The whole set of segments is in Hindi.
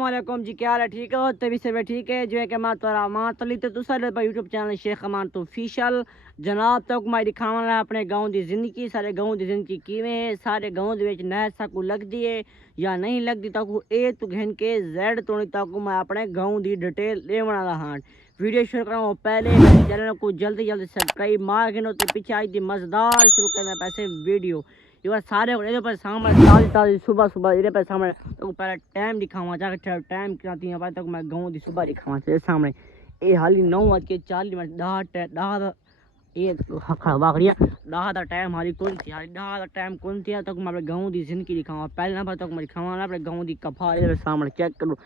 वालेकुम जी, क्या हाल है? ठीक हो? तभी से मैं ठीक है जो है कि मैं तोरा मां तली ते तुसा पर यूट्यूब चैनल शेख अमान तो ऑफिशियल जनाब तक मैं दिखावना अपने गांव की जिंदगी सारे गांव की जिंदगी किवें सारे गांव दे विच नहर साकू लगदी है या नहीं लगदी ताकू ए तू घन के जेड तोड़ी ताकू मैं अपने गांव की डिटेल देवना दा हां। वीडियो शुरू कराऊँ पहले मेरे चैनल को जल्दी जल्दी सब्सक्राइब मार गिनो तो पीछे आई थी मजेदार शुरू करना पैसे वीडियो ये सारे ये पर सामने ताज़ी ताज़ी सुबह सुबह ये पर सामने तो पहले टाइम दिखावा जाकर टाइम कराती है तक मैं गाँव की सुबह दिखावा तेरे सामने ये हाली 9:40 10 ये वाकड़िया 10 का टाइम हाली कौन थी हाली 10 का टाइम कौन थी तक मैं अपने गाँव की जिंदगी दिखावा पहले नंबर तक मैं दिखावा अपने गाँव की कफा ये सामने चेक करो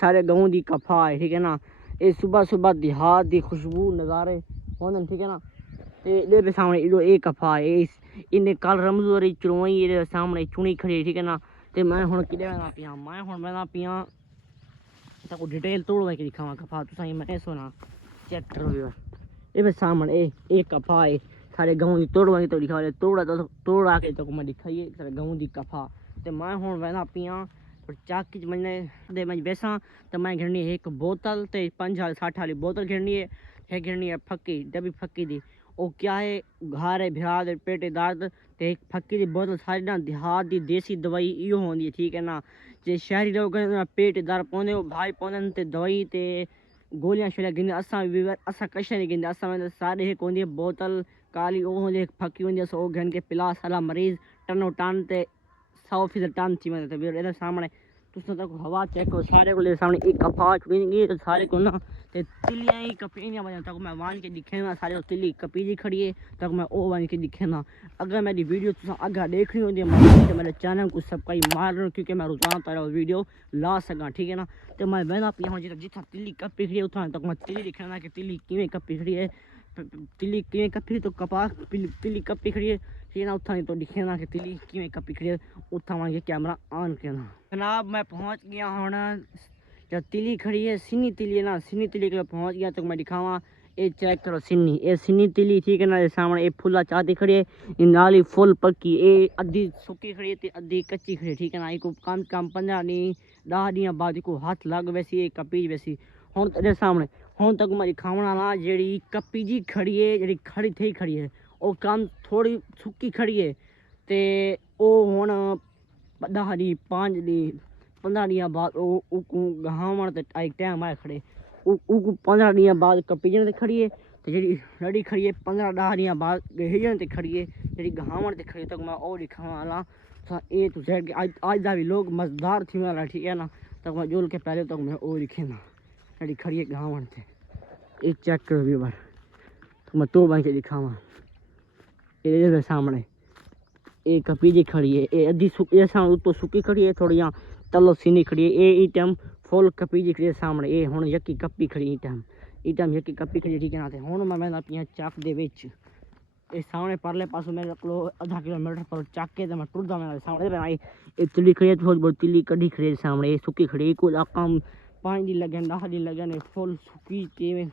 सारे गाँव की कफा है ठीक है ना। ये सुबह सुबह देहात की खुशबू नज़ारे होने ठीक है ना। ये सामने एक कफा है इन्हें कल रमजोरी चुनवाई ये सामने चुनी खड़ी ठीक है ना। तो मैं हूँ कि पिया मैं हूँ मैं पिया ताको डिटेल तोड़ के दिखावा कफा तो सही मैं सोना चेक करो ये सामने एक कफा है सारे गाँव की तोड़वा तो दिखा तोड़ आके तो मैं दिखाइए सारे गाँव की कफा। तो मैं हूँ वह पिया चाकी मैंने मैं बेसा तो मैं घिरनी है एक बोतल तो 5-60 वाली बोतल घिरनी है घिरनी है फक्की डबी फक्की दी वो क्या है घारे भिरा दे पेटे दर्द तो एक फक्की दी बोतल सारी ना देहात दी देसी दवाई इो होंगी है ठीक है ना। जे शहरी लोग पेट दर्द पौंदे भाई पौंदे ते दवाई ते गोलियां शोलियां गिंदे असा कश नहीं गिंदे असा सारे एक होंगी बोतल काली वो होंगी एक फक्की होंगी सो घन के पिला सारा मरीज टनो टन ते 100% टन थी मैं सामने तुम तक हवा चेक करो सारे को सामने एक कपा छुड़ी तो सारे को ना ते तिलियां ही कपीनियां बजा तक मैं वन के दिखे ना सारे तिली कपी जी खड़ी है तक मैं ओ वन के दिखे ना। अगर मेरी वीडियो तुम आगे देखनी होती है मेरे चैनल को सब्सक्राइब मार लो क्योंकि मैं रोजाना तारा वीडियो ला सका ठीक है ना। तो मैं बहना पिया जितना तिली कपी खड़ी है उतना तक मैं तिली दिखना कि तिली किमें कपी खड़ी है तिली किमें कपी तो कपास तिली कपी खड़ी है ठीक है ना। उतना तो दिखे ना कि तिली किमें कपी खड़ी है उतना वन के कैमरा ऑन करना जनाब मैं पहुंच गया हूँ जब तिली खड़ी है सिनी तिली है ना सिनी तिली के पहुंच गया तो मैं दिखावा ये चेक करो सिनी तिली ठीक है ना। ये सामने ये फुला चाहती खड़ी है ये नाली फुल पक्की ये अद्धी सुक्की खड़ी है अद्धी कच्ची खड़ी है ठीक है ना। ये कम से कम 15 दी 10 दी बाद को हाथ लग वैसी ये कपीज वैसी हूँ तेरे सामने हूँ तक मैं दिखावना ना जी कपीजी खड़ी है जी खड़ी थी खड़ी है वो कम थोड़ी सुक्की खड़ी है तो वो हूँ 10 दी 5 दी 15 दी बाद गहावन एक टाइम आए खड़े 15 दी बाद कपीजन से खड़ी है तो जी रड़ी खड़ी है 15-10 दी बाद गहजन से खड़ी है जी गहावन से खड़ी तक मैं और दिखावा ए तो जेड आज का भी लोग मजेदार थी वाला ठीक है ना। तक मैं जोल के पहले तक मैं और दिखे ना रड़ी खड़ी है गहावन से एक चेक करो भी बार तो मैं तो बन के दिखावा ये सामने एक कपीजी खड़ी है ये अद्धी तो सुखी खड़ी है थोड़ी यहाँ तलो सीनी खड़ी है ये टाइम फुल कपीजी खड़ी है सामने ये हूँ यकी कपी खड़ी टाइम यकी कपी खड़ी ठीक है ना। हूँ मैं पिया चक दे विच ये सामने परले पासों मेरे को आधा किलोमीटर पर चक के मैं टुरदा मेरे सामने बनाई ये तिली खड़ी है थोड़ी बहुत तिली कड़ी खड़ी है सामने ये सुखी खड़ी है कुछ कम 5 दिन लगे 10 दिन लगे फुल सुखी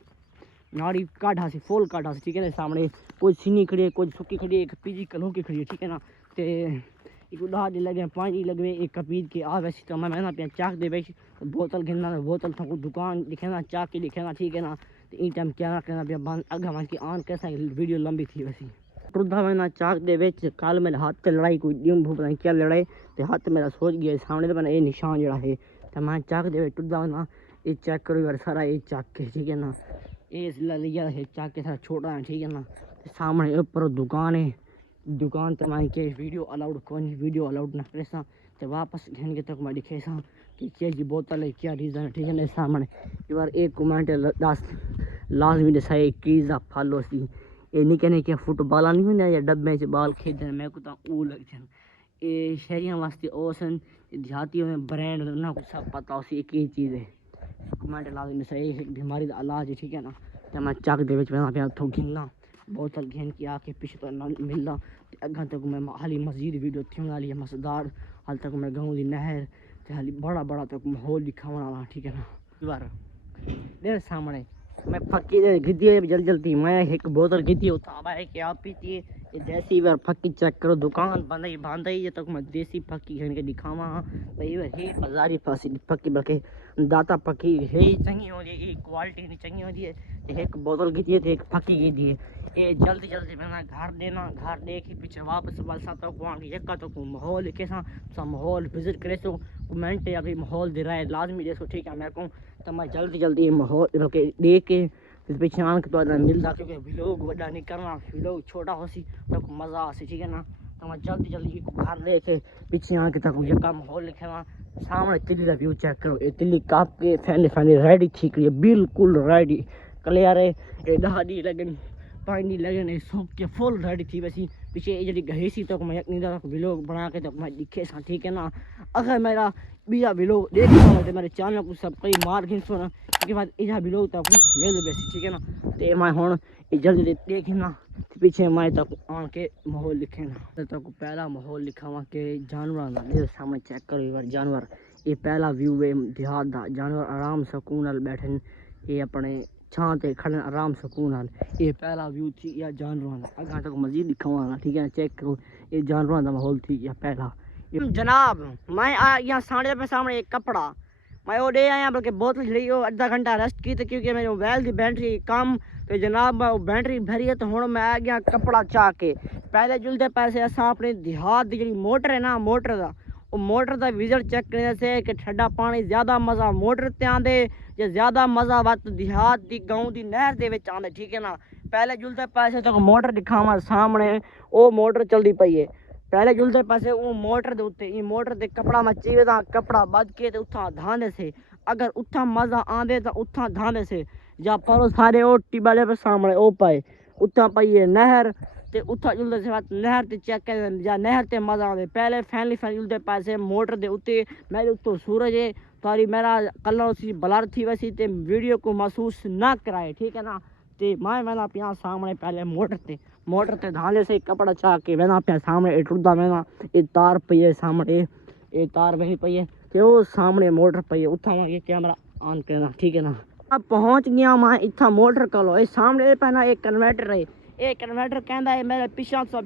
नाड़ी काढ़ा सी फुल काढ़ा सी ठीक है ना। सामने कोई सीनी खड़ी है कोई सुखी खड़ी है एक पीजी कलों की खड़ी है ठीक है ना। तो एक 10 दिन लगे 5 दिन लगे एक कपीज के आ वैसे तो मैं पिया चाक दे वैसे बोतल गिरना बोतल था दुकान दिखे ना चाक की दिखे ना ठीक है ना। तो इन टाइम क्या करना पिया बंद अगर मन की आन कैसा वीडियो लंबी थी वैसी टुरदा मैं चाक दे विच कल मेरे हाथ से लड़ाई कोई डिम भूप क्या लड़ाई तो हाथ मेरा सोच गया सामने तो मैंने ये निशान जड़ा है तो मैं चाक दे टुरदा ना ये चेक करो यार सारा ये चाक है ठीक है ना। ये लिया है चाक के साथ छोटा है ठीक है ना। सामने ऊपर दुकान है दुकान तो मैं के वीडियो अलाउड कौन वीडियो अलाउड ना करे सा तो वापस घन के तक मैं दिखे सा कि क्या जी बोतल है क्या रीज़न है ठीक है ना। सामने यार एक कमेंट दस लाजमी दसाए कीज़ा फॉलो सी ये निके निके फुटबॉल नहीं होंगे या डब्बे से बाल खेदन मैं को वो लग जान ये शहरियों वास्ते ओसन देहातियों में ब्रांड ना कुछ सब पता उसी एक ही चीज़ है कमेंट लाजमी दसाए बीमारी का इलाज है ठीक है ना। तो मैं चक दे पे थो गिनना बोतल घेन के आके पीछे तो मिलना अगर तक मैं हाली मस्जिद वीडियो थी वाली मजेदार हाल तक मैं गाँव की नहर हाली बड़ा बड़ा तक माहौल दिखावा ठीक है ना। बार देर सामने मैं फक्की दे गिद्दी है जल्दी जल्दी मैं एक बोतल गिद्दी होता भाई कि आप पीती है ये देसी बार फक्की चेक करो दुकान बंद ही तक मैं देसी फक्की खन के दिखावा भाई वही बाजारी फासी फक्की बल्कि दाता पक्की है ही चंगी होती है क्वालिटी नहीं चंगी होती है एक बोतल गिद्दी है एक फक्की गिद्दी है ये जल्दी जल्दी मैं घर देना घर दे के पीछे वापस बलसा तो यका तो माहौल के सा माहौल विजिट करे सो कमेंट या भी माहौल दे रहा है लाजमी देखो ठीक है मेरे को तो मैं जल्दी जल्दी माहौल बल्कि देख के पीछे आन के तो मिलता क्योंकि व्लॉग बड़ा नहीं करना व्लॉग छोटा हो सी तो मज़ा आ सी ठीक है ना तो मैं जल्दी जल्दी घर लेके पीछे आके तक यका माहौल लिखेवा सामने तिल्ली का व्यू चेक करो ये तिल्ली काप के फैले फैले रेडी थी करी बिल्कुल रेडी क्लियर है ये दादी लगन पानी लगन सूख के फुल रेडी थी वैसी पीछे ये जी गई सी तो मैं यकीन तक व्लॉग बना के तो मैं दिखे सा ठीक है ना अगर मेरा बीजा व्लॉग देखना हो तो मेरे चैनल को सब्सक्राइब मार के सुना उसके बाद इजा व्लॉग तक मिल बेसी ठीक है ना तो मैं हुन जल्दी देखना पीछे मैं तक आन के माहौल लिखेना तक पहला माहौल लिखावा के जानवर मेरे सामने चेक करो जानवर ये पहला व्यू है देहात का जानवर आराम सुकून नाल बैठे ये अपने छां ते खड़न आराम सुकून नाल ये पहला व्यू थी या जानवर अगर तक मजीद दिखावा ठीक है चेक करो ये जानवर का माहौल थी या पहला जनाब मैं यहाँ सामने एक कपड़ा मैं वो दे आया बल्कि बोतल ली आधा घंटा रेस्ट की तो क्योंकि मेरे मोबाइल की बैटरी कम तो जनाब बैटरी भरी है तो हूँ मैं आ गया कपड़ा चाह के पहले जुलते पैसे असा अपने देहात की जी मोटर है ना मोटर का वो मोटर का विजट चेक करने से कि ठंडा पानी ज़्यादा मज़ा मोटर ते आंदे जे ज़्यादा मज़ा वत देहात की गाँव की नहर दे विच आंदे ठीक है ना पहले जुलते पैसे तो मोटर दिखावा सामने वो मोटर चलती पई है पहले जुलते पासे वो मोटर दे उत्ते ई मोटर दे कपड़ा मैं चीवदा कपड़ा बद के ते उथा धांदे से अगर उथा मजा आंदे तो उथा धांदे से जा परो सारे ओ टिबाले पे सामने ओ पाए उथा पाइए नहर ते उथा जुलते से बात नहर ते चेक कर जा नहर ते मजा आंदे पहले फैमिली जुलते पासे मोटर दे उत्ते मेरे उत्तो सूरज है तारी मेरा कलर सी ब्लर थी वैसी ते वीडियो को महसूस ना कराए ठीक है ना ते मैं पिया सामने पहले मोटर ते धाले से कपड़ा चाह के मैंने पे सामने टुरदा मैंने ये तार पई है सामने ये तार वही पई है ते वो सामने मोटर पई है उठा ये कैमरा ऑन करना ठीक है ना अब पहुंच गया मैं इतना मोटर कलो ये सामने पहना एक कन्वर्टर है ये कन्वर्टर कहता है मेरे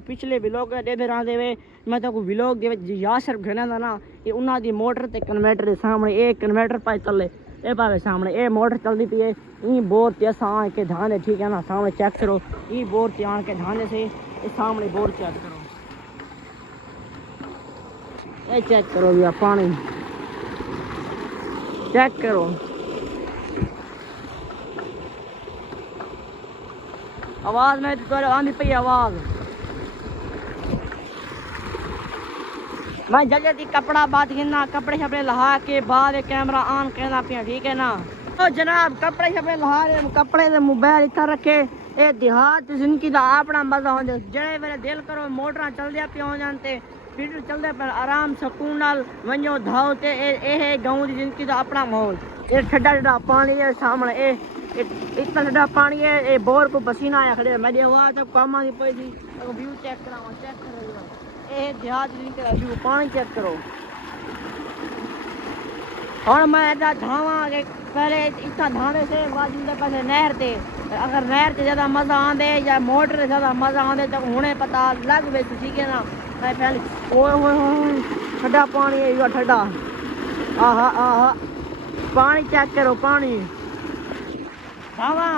पिछले व्लॉग दे दे मैं तो व्लॉग दे यासर घना ना ये उन्हों की मोटर ते कन्वर्टर के सामने ये कन्वर्टर पाए चले ये पावे सामने ये मोटर चलती पी है ई बोर ते असा आन के धाने ठीक है ना सामने चेक करो ई बोर ते आन के धाने से ये सामने बोर चेक करो ये चेक करो भैया पानी चेक करो आवाज में तो आंदी पई आवाज मैं जल्दी कपड़ा बात गिनना कपड़े शपड़े लहा के बाद कैमरा ऑन करना पिया ठीक है ना तो जनाब कपड़े शपड़े लहा रहे कपड़े से मोबाइल इतना रखे ये देहात जिंदगी का अपना मजा हो जड़े मेरे दिल करो मोटर चल दिया पिया हो जानते फिर चलते पर आराम सुकून नाल वनो धाओ ते ये गाँव की जिंदगी का अपना माहौल ये ठंडा ठंडा पानी है सामने ये इतना ठंडा पानी है ये बोर को पसीना आया खड़े मेरी आवाज तब काम आती पई थी व्यू चेक करावा चेक करो ये देहात व्यू पानी चेक करो और मैं ऐसा धावा पहले इतना धाने से बाद पहले नहर ते अगर नहर से ज़्यादा मज़ा आंदे या मोटर से ज़्यादा मज़ा आंदे तो हुणे पता लग वे ठीक है ना मैं पहले ओए ठंडा पानी है ठंडा आहा आहा पानी चेक करो पानी धावा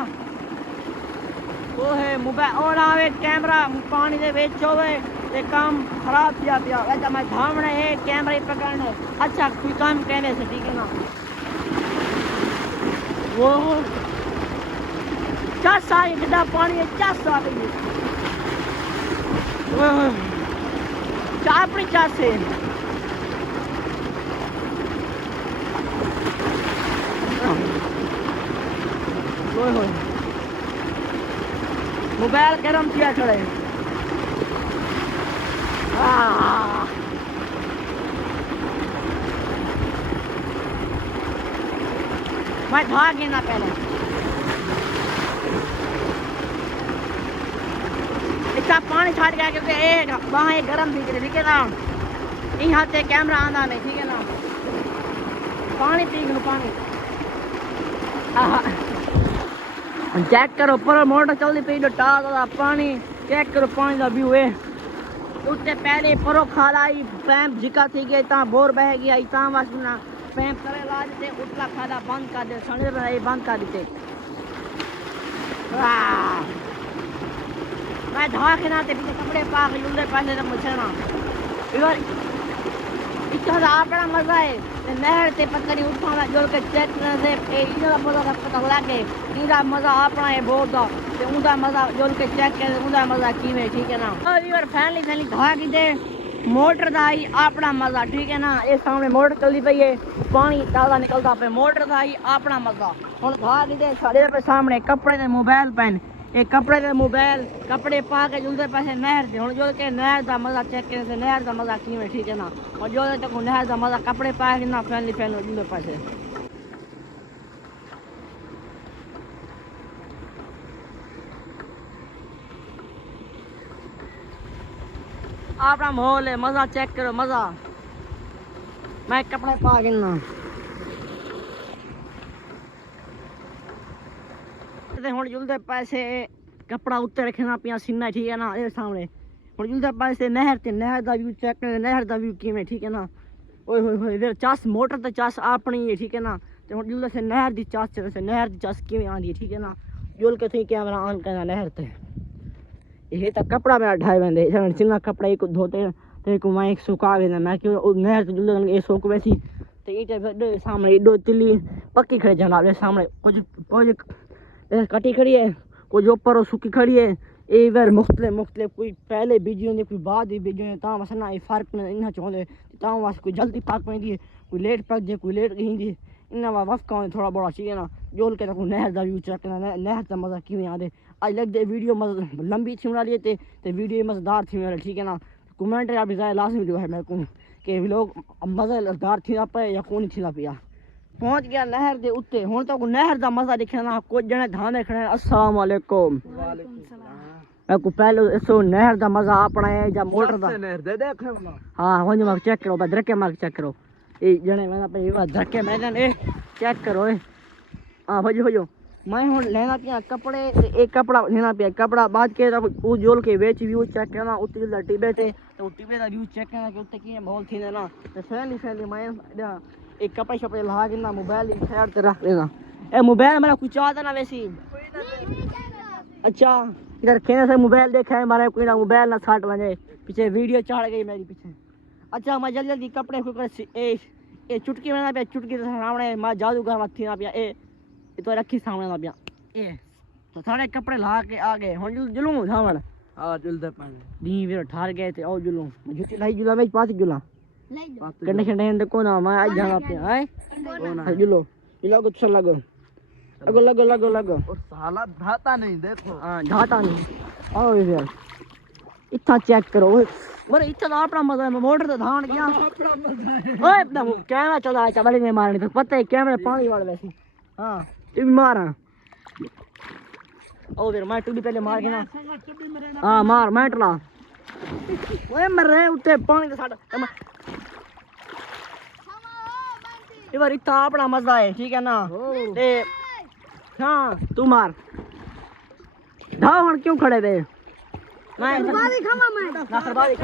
वो है मोबाइल और आवे कैमरा पानी दे विच होवे ते काम खराब किया पिया ऐसा मैं धावना है कैमरा पकड़ना अच्छा कोई काम कहने से ठीक है ना वो चस आ गया पानी है चस आ गई अपनी चस है मोबाइल गरम किया खड़े मैं भाग गया ना पहले इतना पानी छाट गया क्योंकि वहाँ एक गर्म थी ठीक है ना यहाँ से कैमरा आना में ठीक है ना पानी पी लो पानी चेक करो पर मोटर चलती पी टाल का पानी चेक करो पानी का व्यू है उससे पहले परो खालाई पैंप जिका थी गई ता बोर बह गया ता बस ना पैंप करे ला देते उतला खादा बंद कर दे सने रहे बंद कर देते मैं धोआ के नाते पीछे कपड़े पा के जुल्ले पैसे तक मुझे ना इधर इतना अपना मजा है नहर से पत्थर उठाना जोड़ के चेक करने से इधर मजा पता लगे इधर मजा अपना है बहुत दा ते उधर मजा जोड़ के चेक कर उधर मजा की में ठीक है ना और इधर फैमिली धोआ की दे मोटर दा ही अपना मजा ठीक है ना ये सामने मोटर चलती पई है पानी ताजा निकलता पे मोटर दा ही अपना मजा हुन धोआ की दे सारे पे सामने कपड़े ते मोबाइल पेन ये कपड़े ते मोबाइल कपड़े पा के जुलते पैसे नहर से हुन जो के नहर दा मजा चेक करे से नहर दा मजा की में ठीक है ना और जो तक नहर दा मजा कपड़े पा के ना फैमिली जुलते पैसे अपना माहौल है मजा चेक करो मजा मैं कपड़े पा के ना हुन जुलते पैसे कपड़ा उत्ते रखना पिया सीना ठीक है ना ये सामने हुन जुलते पैसे नहर दा व्यू चेक कर नहर दा व्यू किवें ठीक है ना ओए होए होए इधर चस मोटर ते चस अपनी है ठीक है ना ते हुन जुलते से नहर दी चस से नहर दी चस किवें आंदी है ठीक है ना जुल के थी कैमरा ऑन करना नहर ते ये तक कपड़ा मेरा ढाई बंदे चिन्ना कपड़ा एक धोते ते को मैं सुखा देना मैं क्यों नहर ते जुल ये सोक वैसी ते ईटे सामने दो तिली पक्की खड़े जना सामने कुछ कटी खड़ी है कुछ ऊपर और सूखी खड़ी है ये बार मुख्तलिफ कोई पहले बीजी होंगे कोई बाद ही बीजी होंगे ता वसना ये फर्क इन्ना चाहते ता वास कोई जल्दी पक पैंदी है कोई लेट पक जाए कोई लेट गई इन्ना वफका होने थोड़ा बड़ा चाहिए ना जोल के तक नहर का व्यू चेक करना नहर का मजा क्यों आते आज लगते वीडियो लंबी थी बना लिए थे वीडियो मजेदार थी मेरा ठीक है ना कमेंट आप जाए लाजमी जो है मेरे को कि लोग मजेदार थी ना पे या कौन थी ना पिया पहुंच गया नहर के उत्ते हुन तक नहर का मजा दिखना कुछ जने धाने खड़े अस्सलाम वालेकुम मैं को पहले इसो नहर का मजा अपना है या मोटर का नहर दे देख हां हो जो चेक करो बदरके मार चेक करो ए जने मैं पे ये धक्के मैदान ए चेक करो ए हां भजो मैं हुन लेना पिया कपड़े एक कपड़ा लेना पिया कपड़ा बाद के वो जोल के वेच व्यू चेक करना उत्ते टीबे थे तो टीबे का व्यू चेक करना कि उत्ते की माहौल थी ना तो फैली मैं एक कपड़े शपड़े ला के ना मोबाइल साइड पे रख देना ए मोबाइल मेरा कुछ आता ना वैसी अच्छा इधर खेने से मोबाइल देखा है हमारा कोई ना मोबाइल ना साट बजे पीछे वीडियो चढ़ गई मेरी पीछे अच्छा मैं जल्दी कपड़े ए चुटकी में ना पे चुटकी सामने मैं जादूगर मथी ना पिया ए तो रखी सामने ना पिया ए तो सारे कपड़े ला के आ गए हुन जुलूं सामने हां जुलदे पानी दी वीर ठार गए थे ओ जुलूं जुटी लाई जुला में पास जुला कंडे देखो ना मैं आज जाना पे है जुलो कुछ लगो और साला ढाता नहीं देखो हां ढाता नहीं आओ इधर इतना चेक करो ओए इतना अपना मजा है मोटर तो धान गया अपना मजा है ओए अपना कैमरा चला चबली में मारनी तो पता है कैमरा पानी वाला वैसे हां तू भी मार ओ फिर मैं टूडी पहले मार के ना हां मार मैं टला ओए मर रहे उठे पानी तो साडा ये बार इतना अपना मजा है ठीक है ना ते हाँ तू मार धाव हन क्यों खड़े थे मैं खरबादी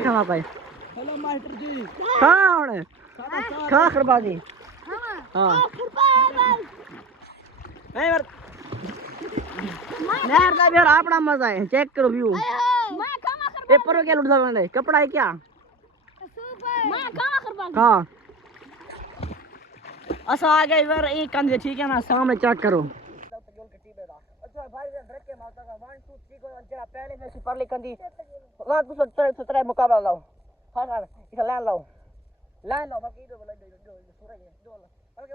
खाना पाए हेलो मास्टर जी खा खरबादी हां नहीं यार नहर का भी अपना मजा है चेक करो व्यू पेपर क्या लुटदा बंदे कपड़ा है क्या हां असा आ गए इधर एक कंधे ठीक है ना सामने चेक करो अच्छा भाई ब्रेक के मारता का 1 2 3 को जरा पहले में से परली कंधी वहां कुछ 17 मुकाबला लाओ हां इसे लाइन लो बाकी दो सूरज दो ओके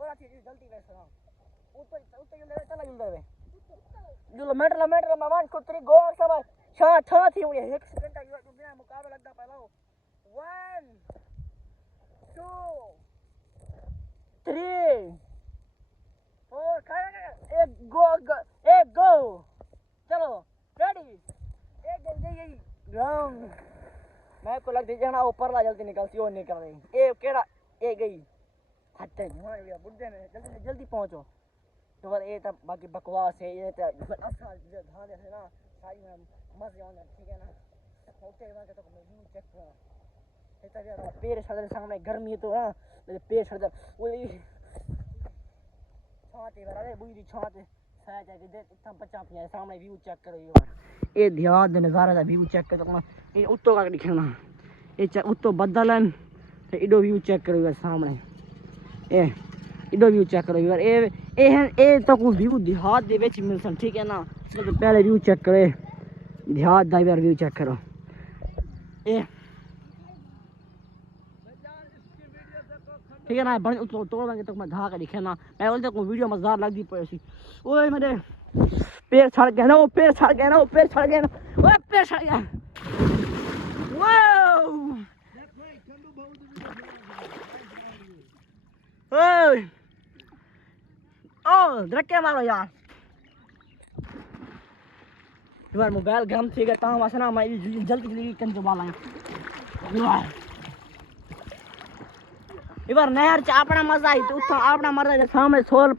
और आती जल्दी वैसे ना ऊपर ले चला जुलो मीटर में 1 2 3 गो सब छा थी मुझे 1 सेकंड का बिना मुकाबला लगता पहला 1 2 3 4 एक गो चलो रेडी एक जल्दी ग्राउंड मैं को लग जाना ऊपर ला जल्दी निकलती हो निकल गई ए केड़ा ए गई हटते बुड्ढे ने जल्दी पहुंचो तो ये तो बाकी बकवास है ये तो असल जो धान है ना सारी में मजे आना ठीक है ना होते हैं तो मैं व्यू चेक करा ये तो यार पेड़ सदर सामने गर्मी तो ना मेरे पेड़ सदर वो छाते वाला है बुरी छाते साया जाके दे इतना बच्चा पिया सामने व्यू चेक करो ये ध्यान दे नजारा दा व्यू चेक करो ये उत्तो का दिखना ये उत्तो बदलन ते इडो व्यू चेक करो यार सामने ए इडो व्यू चेक करो यार ए तो को व्यू देहात दे विच मिलसन ठीक है ना तो पहले व्यू चेक करे देहात दा यार व्यू चेक करो ए ठीक है ना बन तोड़ेंगे तो मैं धा के दिखे ना मैं बोलते को वीडियो मजेदार लग दी पड़ी ओए मेरे पैर सड़ गया ना वो पैर सड़ गया ना वो पैर सड़ गया ना ओए पैर सड़ गया वाओ ओए ओ धक्के मारो यार यार मोबाइल गरम थी गया ता वासना मैं जल्दी कन के बाला यार नहर च अपना मजा ही तो उठा अपना मजा सामने सोल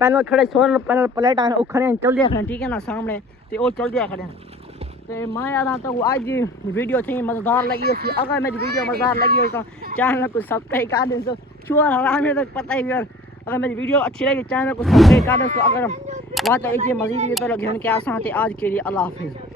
पैनल खड़े सोल पैनल प्लेट आने वो खड़े चल दिया खड़े ठीक है ना सामने तो वो चल दिया खड़े तो मैं यार तो आज की वीडियो थी मज़ेदार लगी हो अगर मेरी वीडियो मज़ेदार लगी हो तो चैनल को सब्सक्राइब कर दें तो चोर हरामी तक पता ही यार अगर मेरी वीडियो अच्छी लगी चैनल को सब्सक्राइब कर दें तो अगर बात है मज़ीद वीडियो तो ध्यान के आसान थे आज के लिए अल्लाह हाफिज़।